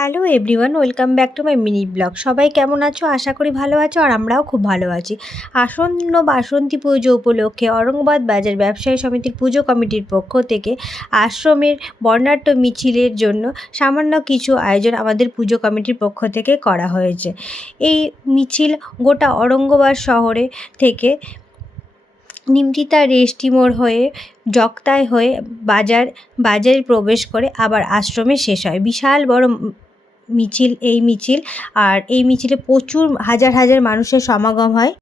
Hello everyone, welcome back to my mini blog. সবাই কেমন আছো? আশা করি ভালো আছো, আর আমরাও খুব ভালো আছি। আসন্ন বাসন্তী পুজো উপলক্ষে অরঙ্গাবাদ বাজার ব্যবসায়ী সমিতির পুজো কমিটির পক্ষ থেকে আশ্রমের বর্ণাঢ্য মিছিলের জন্য সামান্য কিছু আয়োজন আমাদের পুজো কমিটির পক্ষ থেকে করা হয়েছে। এই মিছিল গোটা অরঙ্গাবাদ শহরে থেকে নিমতিতা রেষ্টি মোড় হয়ে জগতায় হয়ে বাজারে প্রবেশ করে আবার আশ্রমে শেষ হয়। বিশাল বড় মিছিল। আর এই মিছিলে প্রচুর হাজার হাজার মানুষের সমাগম হয়।